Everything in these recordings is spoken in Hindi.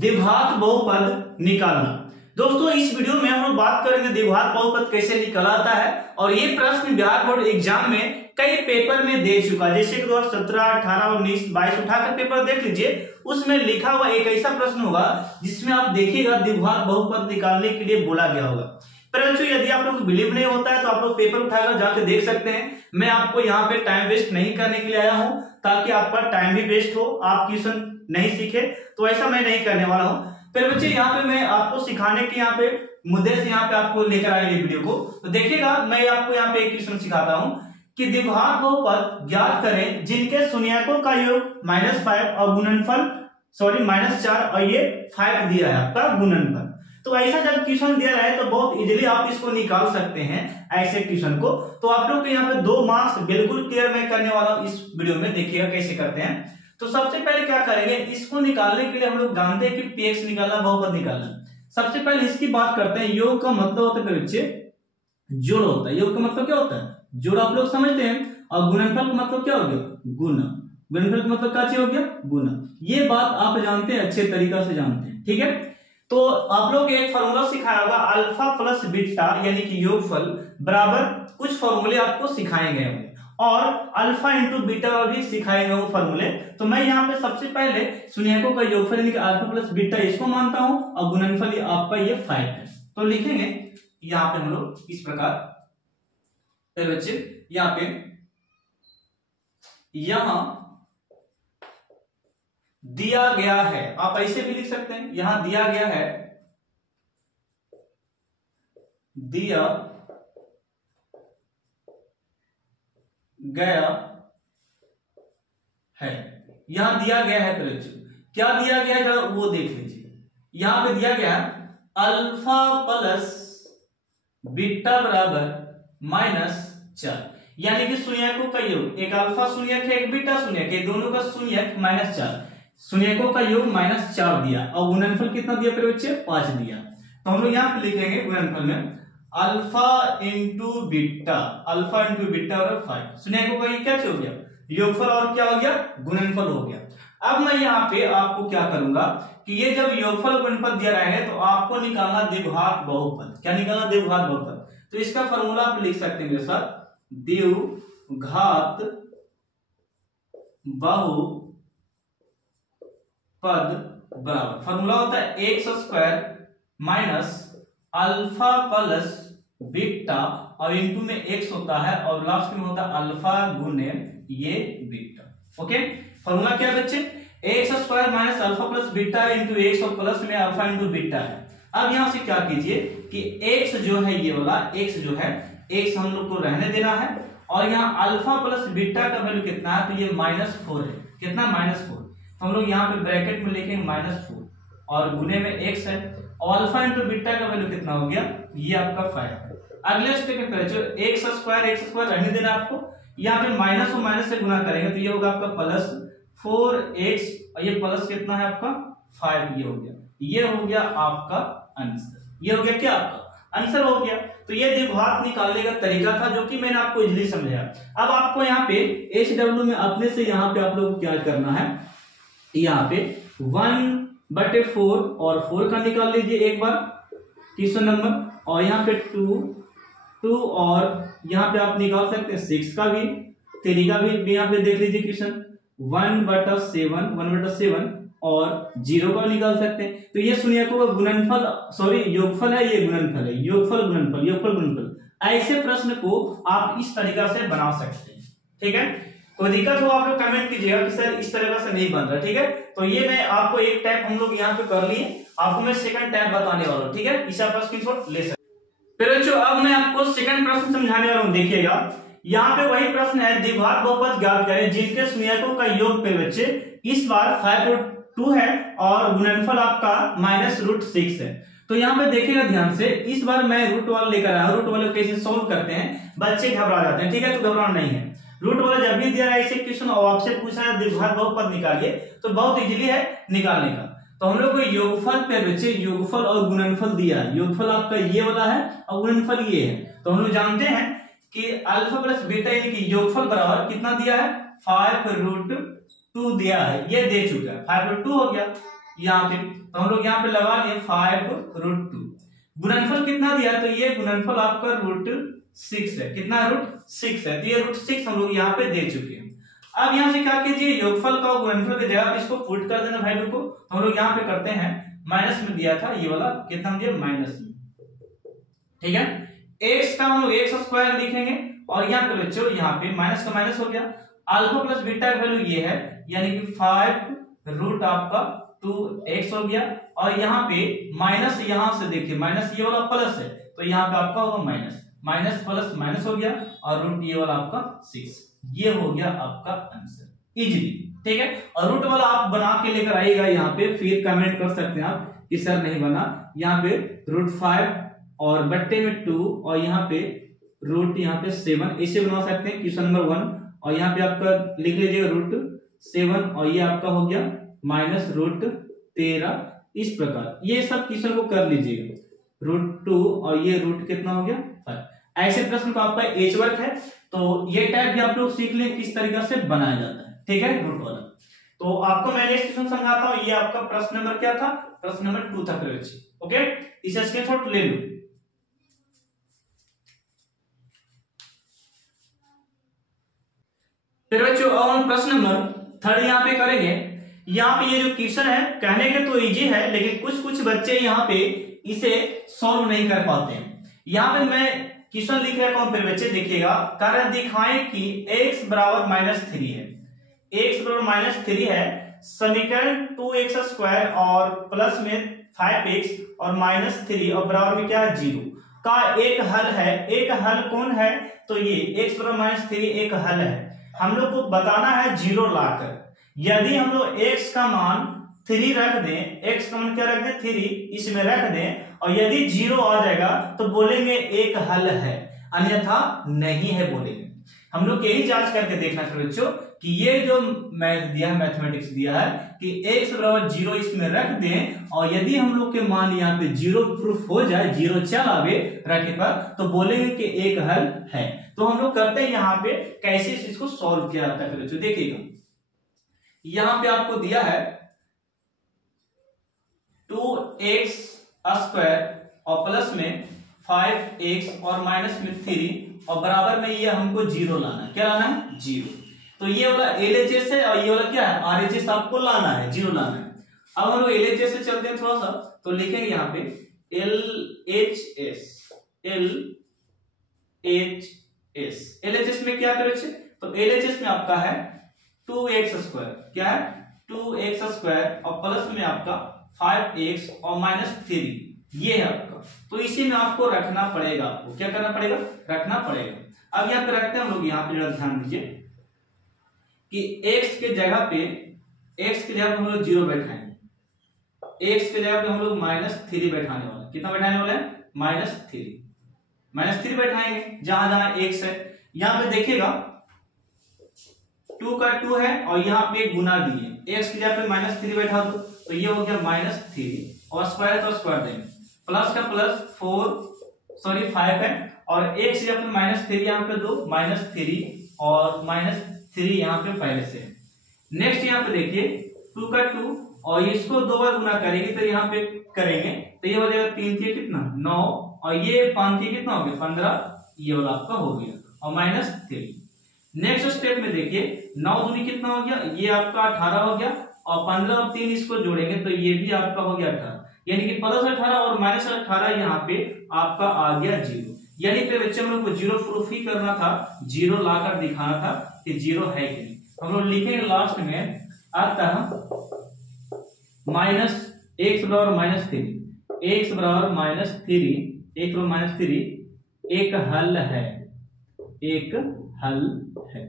द्विघात बहुपद निकालना। दोस्तों इस वीडियो में हम लोग बात करेंगे द्विघात बहुपद कैसे निकाला जाता है, और ये प्रश्न बिहार बोर्ड एग्जाम में कई पेपर में दे चुका है, जैसे कि 2017, 18, 19, 22 उठाकर पेपर देख लीजिए। उसमें लिखा हुआ एक ऐसा प्रश्न होगा जिसमें आप देखिएगा द्विघात बहुपद निकालने के लिए बोला गया होगा। परंतु यदि आप लोग को बिलीव नहीं होता है तो आप लोग पेपर उठाकर जाके देख सकते हैं। मैं आपको यहाँ पे टाइम वेस्ट नहीं करने के लिए आया हूँ ताकि आपका टाइम भी वेस्ट हो, आप क्वेश्चन नहीं सीखे, तो ऐसा मैं नहीं करने वाला हूँ। फिर बच्चे यहाँ पे मैं आपको सिखाने के यहाँ पे मुद्दे से यहाँ पे आपको लेकर आए वीडियो को, तो देखिएगा मैं आपको यहाँ पे एक क्वेश्चन सिखाता हूँ कि द्विघात बहुपद ज्ञात करें जिनके शून्यकों का योग -5 और गुणनफल -4 और ये 5 दिया है आपका गुणनफल। तो ऐसा जब क्वेश्चन दिया है तो बहुत इजीली आप इसको निकाल सकते हैं ऐसे क्वेश्चन को। तो आप लोग के यहाँ पे 2 मार्क्स बिल्कुल क्लियर मैं करने वाला हूँ इस वीडियो में, देखिएगा कैसे करते हैं। तो सबसे पहले क्या करेंगे, इसको निकालने के लिए हम लोग जानते हैं कि पीएक्स निकालना बहुपद निकालना। सबसे पहले इसकी बात करते हैं। योग का मतलब होता है बच्चे जोड़ होता है। योग का मतलब क्या होता है? जोड़, आप लोग समझते हैं। और गुणनफल का मतलब क्या हो गया? गुना। गुणनफल का मतलब क्या चीज हो गया? गुना। ये बात आप जानते हैं, अच्छे तरीका से जानते हैं, ठीक है। तो आप लोग एक फॉर्मूला सिखाया होगा अल्फा प्लस बीटा यानी कि योगफल बराबर कुछ फॉर्मूले आपको सिखाए गए होंगे, और अल्फा इंटू बीटा भी सिखाए गए होंगे फॉर्मूले। तो मैं यहाँ पे सबसे पहले शून्यकों का योगफल यानी कि अल्फा प्लस बीटा इसको मानता हूं, और गुणनफल आपका ये 5 है। तो लिखेंगे यहाँ पे हम लोग इस प्रकार बच्चे, यहाँ पे दिया गया है, आप ऐसे भी लिख सकते हैं। यहां दिया गया है, दिया गया है, यहां दिया गया है। क्या दिया गया है वो देख लीजिए। यहां पे दिया गया अल्फा प्लस बीटा बराबर -4, यानी कि शून्यकों का योग, एक अल्फा शून्यक है एक बीटा शून्यक है, दोनों का शून्यक -4, शून्यकों का योग -4 दिया, और गुणनफल कितना दिया फिर बच्चे? 5 दिया। तो हम लोग यहाँ पे लिखेंगे गुणनफल में alpha into beta, alpha into beta और 5, शून्यकों का ये क्या हो गया? योगफल, और क्या हो गया? गुणनफल हो गया। अब मैं यहाँ पे आपको क्या करूंगा कि ये जब योगफल गुणनफल दिया रहे हैं तो आपको निकालना द्विघात बहुपद। क्या निकालना? द्विघात बहुपद। तो इसका फॉर्मूला आप लिख सकते हैं मेरे साथ, द्विघात बहुपद बराबर फॉर्मूला होता है x² minus alpha plus beta, और इंटू में x होता है और लास्ट में होता है अल्फा गुने ये बीटा। ओके, फॉर्मूला क्या है बच्चे? x² minus alpha plus beta into x और प्लस में अल्फा इंटू बीटा है। अब यहां से क्या कीजिए कि x जो है, ये वाला x जो है, x हम लोग को रहने देना है, और यहाँ अल्फा प्लस बीटा का वैल्यू कितना है? तो ये -4 है। कितना? -4। तो हम लोग यहाँ पे ब्रैकेट में लिखेंगे -4 और गुने में x है, और अल्फा इंटू बीटा का वैल्यू कितना हो गया? ये आपका 5 है। अगले स्टेप पे x² रहने देना आपको, यहाँ पे माइनस और माइनस से गुना करेंगे तो ये होगा आपका +4x, और ये प्लस कितना है आपका 5, ये हो गया। ये हो गया आपका आंसर। ये हो गया क्या? आपका आंसर हो गया। तो ये द्विघात निकालने का तरीका था जो कि मैंने आपको इजीली समझाया। अब आपको यहाँ पे HW में अपने से यहाँ पे आप लोग क्या करना है, यहाँ पे 1/4 और 4 का निकाल लीजिए एक बार क्वेश्चन नंबर, और यहाँ पे 2 और यहाँ पे आप निकाल सकते हैं 6 का भी, 3 का भी यहाँ पे देख लीजिए क्वेश्चन 1/7 और 0 का निकाल सकते हैं। तो ये शून्यकों का गुणनफल योगफल है, ये गुणनफल है, योगफल गुणनफल। ऐसे प्रश्न को आप इस तरीका से बना सकते हैं, ठीक है। कोई दिक्कत हो आप लोग कमेंट कीजिएगा कि सर इस तरीका से नहीं बन रहा, ठीक है। तो ये मैं आपको एक टाइप हम लोग यहाँ पे कर लिए, आपको मैं सेकंड टाइप बताने वाला हूँ, ठीक है। इसे आप स्क्रीनशॉट ले सकते। फिर बच्चों अब मैं आपको सेकंड प्रश्न समझाने वाला हूँ। देखिएगा यहाँ पे वही प्रश्न है, द्विघात बहुपद ज्ञात करें जिनके शून्यकों का योग पे बच्चे इस बार 5√2 है और गुणनफल आपका -√6 है। तो यहाँ पे देखिएगा ध्यान से, इस बार मैं रूट वाला लेकर आया। रूट वाले कैसे सोल्व करते हैं, बच्चे घबरा जाते हैं, ठीक है। तो घबराना नहीं है। रूट वाला जब भी दिया है ऐसे क्वेश्चन और आपसे पूछा है द्विघात बहुपद निकालिए, तो बहुत इजीली है निकालने का। तो हम लोग को योगफल पे बच्चे योगफल और गुणनफल दिया है। योगफल आपका ये वाला है और गुणनफल ये है। तो हम लोग जानते हैं कि अल्फा प्लस बीटा यानी कि योगफल बराबर कितना दिया है? 5√2 दिया है, ये दे चुका है। 5√2 हो गया, यहाँ पे, तो हम लोग यहाँ पे लगा लिए 5√2। गुणनफल कितना दिया, तो ये गुणनफल आपका √6 है। कितना √6 है, तो ये √6 हम लोग यहाँ पे दे चुके हैं। अब यहाँ से क्या कीजिए, योगफल का और गुणनफल की जगह पे इसको पुट कर देना वैल्यू को। तो हम लोग यहाँ पे करते हैं, माइनस में दिया था ये वाला, कितना दिया माइनस में, ठीक है। x का हम लोग x² लिखेंगे और यहाँ पे बच्चों यहाँ पे माइनस का माइनस हो गया, अल्फा प्लस बीटा का वैल्यू ये है, यानी कि 5 आपका 2x हो गया। और यहाँ पे माइनस, यहाँ से देखिए माइनस ये वाला प्लस है, तो यहाँ पे आपका होगा माइनस, माइनस प्लस माइनस हो गया, और रूट ये वाला आपका 6। ये हो गया आपका आंसर इजीली, ठीक है। और रूट वाला आप बना के लेकर आइएगा यहाँ पे, फिर कमेंट कर सकते हैं आप कि सर नहीं बना। यहाँ पे √5 और बट्टे में 2 और यहाँ पे यहाँ पे 7, इसे बना सकते हैं क्वेश्चन नंबर 1। और यहाँ पे आपका लिख लीजिएगा √7 और ये आपका हो गया -√13। इस प्रकार ये सब क्वेश्चन को कर लीजिएगा, √2 और ये रूट कितना हो गया 5। ऐसे प्रश्न का आपका एज वर्क है, तो ये टाइप भी आप लोग सीख लें किस तरीके से बनाया जाता है, ठीक है, रूट वाला। तो आपको मैं नेक्स्ट क्वेश्चन समझाता हूं। ये आपका प्रश्न नंबर क्या था, प्रश्न नंबर 2 था बच्चे, ओके। इसे स्क्रीनशॉट ले लो। फिर बच्चों अब हम प्रश्न नंबर 3 यहाँ पे करेंगे। यहाँ पे ये जो क्वेश्चन है कहने के तो इजी है, लेकिन कुछ कुछ बच्चे यहाँ पे इसे सॉल्व नहीं कर पाते हैं। यहाँ पे मैं क्वेश्चन लिख रहा हूं, फिर बच्चे देखिएगा। कारण दिखाएं कि x बराबर -3 है, x बराबर -3 है, समीकरण 2x² और प्लस में 5x और -3 और बराबर में क्या है 0 का एक हल है। एक हल कौन है, तो ये x बराबर -3 एक हल है। हम लोग को बताना है 0 लाकर। यदि हम लोग x का मान 3 रख दें, x का मान क्या रख दें 3, इसमें रख दें, और यदि 0 आ जाएगा तो बोलेंगे एक हल है, अन्यथा नहीं है बोलेंगे। हम लोग यही जांच करके देखना चाहिए बच्चों कि ये जो मैथ दिया है, मैथमेटिक्स दिया है कि x बराबर 0 इसमें रख दें, और यदि हम लोग के मान यहाँ पे 0 प्रूफ हो जाए, 0 चल आवे रखे पर, तो बोलेंगे कि एक हल है। तो हम लोग करते हैं यहाँ पे कैसे इसको सॉल्व किया जाता है बच्चों। देखिएगा यहाँ पे आपको दिया है 2x² और प्लस में 5x और माइनस में 3 और बराबर में ये हमको 0 लाना है। क्या लाना है 0। तो ये वाला LHS है और ये वाला क्या है RHS, आपको लाना है 0 लाना है। अब हम लोग LHS से चलते हैं थोड़ा सा, तो लिखेंगे यहाँ पे LHS में क्या करें, तो LHS में आपका है 2x², क्या है 2x² और प्लस में आपका 5x और -3, ये है आपका। तो इसी में आपको रखना पड़ेगा, आपको क्या करना पड़ेगा, रखना पड़ेगा। अब यहाँ पे रखते हैं हम लोग, यहाँ पे जरा ध्यान दीजिए कि x के जगह पे हम लोग 0 बैठाएंगे, x के जगह पे हम लोग -3 बैठाने वाले। कितना बैठाने वाले हैं -3 बैठाएंगे जहां जहां x है। यहाँ पे देखिएगा 2 का 2 है और यहाँ पे गुना दिए, x की जगह पे -3 बैठा दो, तो ये हो गया -3 और स्क्वायर का स्क्वायर देंगे, प्लस का प्लस 5 है, और x की जगह पे -3 यहाँ पे दो, -3 और -3 यहाँ पे पहले से। नेक्स्ट यहाँ पे देखिए 2 का 2 और इसको 2 बार गुना करेंगे तो यहाँ पे करेंगे तो ये हो जाएगा 3 3 कितना 9 और ये 5 3 कितना हो गया 15, ये वाला आपका हो गया और -3। नेक्स्ट स्टेप में देखिए 9 दूनी कितना हो गया, ये आपका 18 हो गया और 15 और 3 इसको जोड़ेंगे तो ये भी आपका हो गया 18, यानी कि +18 और -18 यहाँ पे आपका आ गया 0। यानी कि बच्चे हम लोग को 0 प्रूफ ही करना था, 0 लाकर दिखाना था कि 0 है कि नहीं। हम लोग लिखेंगे लास्ट में अतः -x बराबर -3, x बराबर -3 एक हल है, एक हल है,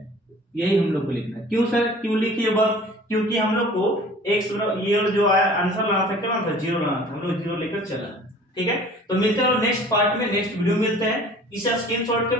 यही हम लोग को लिखना है। क्यों सर, क्यों लिखिए बात, क्योंकि हम लोग को x ये जो आया आंसर लाना था, क्या लाना था 0 लाना था, हम लोग 0 लेकर चला। ठीक है, तो मिलते हैं नेक्स्ट पार्ट में, नेक्स्ट वीडियो मिलते हैं। इसे स्क्रीनशॉट के